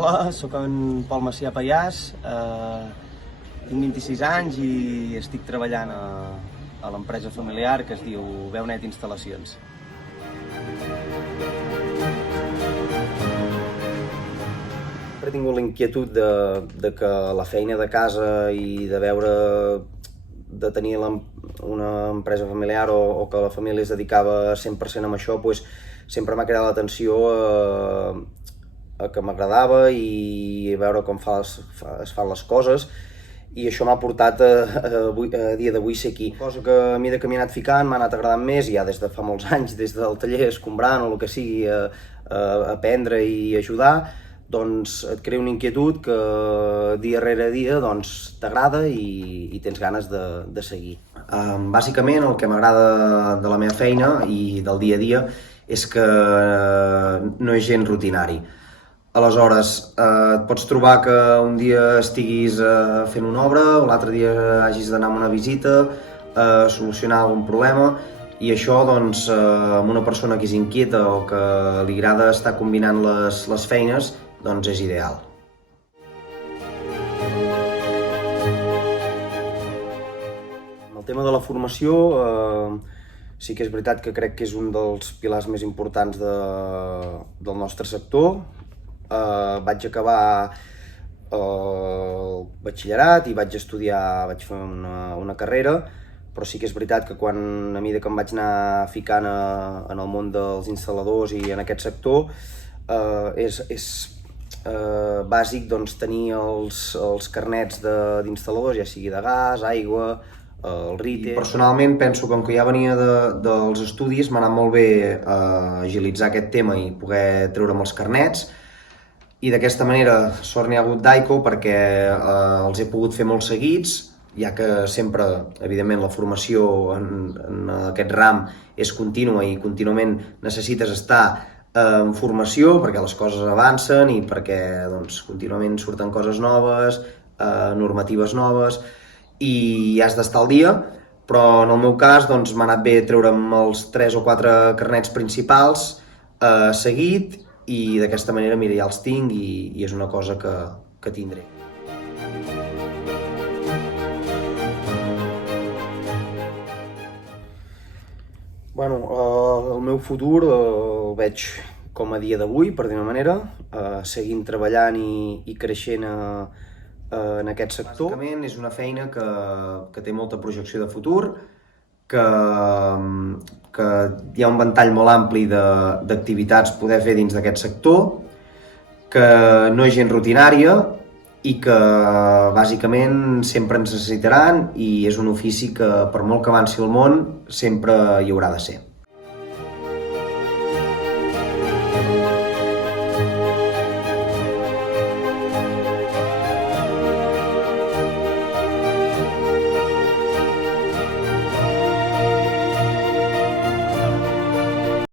Hola, sóc en Pol Macià Pallàs, tinc 26 anys i estic treballant a l'empresa familiar que es diu Veunet Instal·lacions. Sempre he tingut la inquietud de que la feina de casa i de veure de tenir una empresa familiar o que la família es dedicava 100% a això, pues, sempre m'ha cridat l'atenció a que m'agradava i veure com es fan les coses, i això m'ha portat a dia d'avui ser aquí. Cosa que a mesura que m'he anat ficant m'ha anat agradant més, ja des de fa molts anys, des del taller escombrant o el que sigui, a aprendre i ajudar, doncs et crea una inquietud que dia rere dia t'agrada i tens ganes de seguir. Bàsicament el que m'agrada de la meva feina i del dia a dia és que no és gens rutinari. Aleshores, et pots trobar que un dia estiguis fent una obra o l'altre dia hagis d'anar a una visita, a solucionar algun problema, i això amb una persona que és inquieta o que li agrada estar combinant les feines, és ideal. El tema de la formació, sí que és veritat que crec que és un dels pilars més importants del nostre sector. Vaig acabar el batxillerat i vaig fer una carrera, però sí que és veritat que a mesura que em vaig anar ficant en el món dels instal·ladors i en aquest sector, és bàsic tenir els carnets d'instal·ladors, ja sigui de gas, aigua, el RITE. Personalment penso que com que ja venia dels estudis m'ha anat molt bé agilitzar aquest tema i poder treure'm els carnets, i d'aquesta manera sort n'hi ha hagut d'AICO perquè els he pogut fer molt seguits, ja que sempre, evidentment, la formació en aquest ram és contínua i contínuament necessites estar en formació perquè les coses avancen i perquè contínuament surten coses noves, normatives noves, i has d'estar al dia. Però en el meu cas m'ha anat bé treure'm els 3 o 4 carnets principals seguit, i d'aquesta manera, mira, ja els tinc i és una cosa que tindré. El meu futur el veig com a dia d'avui, per dir-ho d'una manera, seguint treballant i creixent en aquest sector. Bàsicament és una feina que té molta projecció de futur, que hi ha un ventall molt ampli d'activitats poder fer dins d'aquest sector, que no és gens rutinària i que bàsicament sempre ens necessitaran, i és un ofici que per molt que avanci el món sempre hi haurà de ser.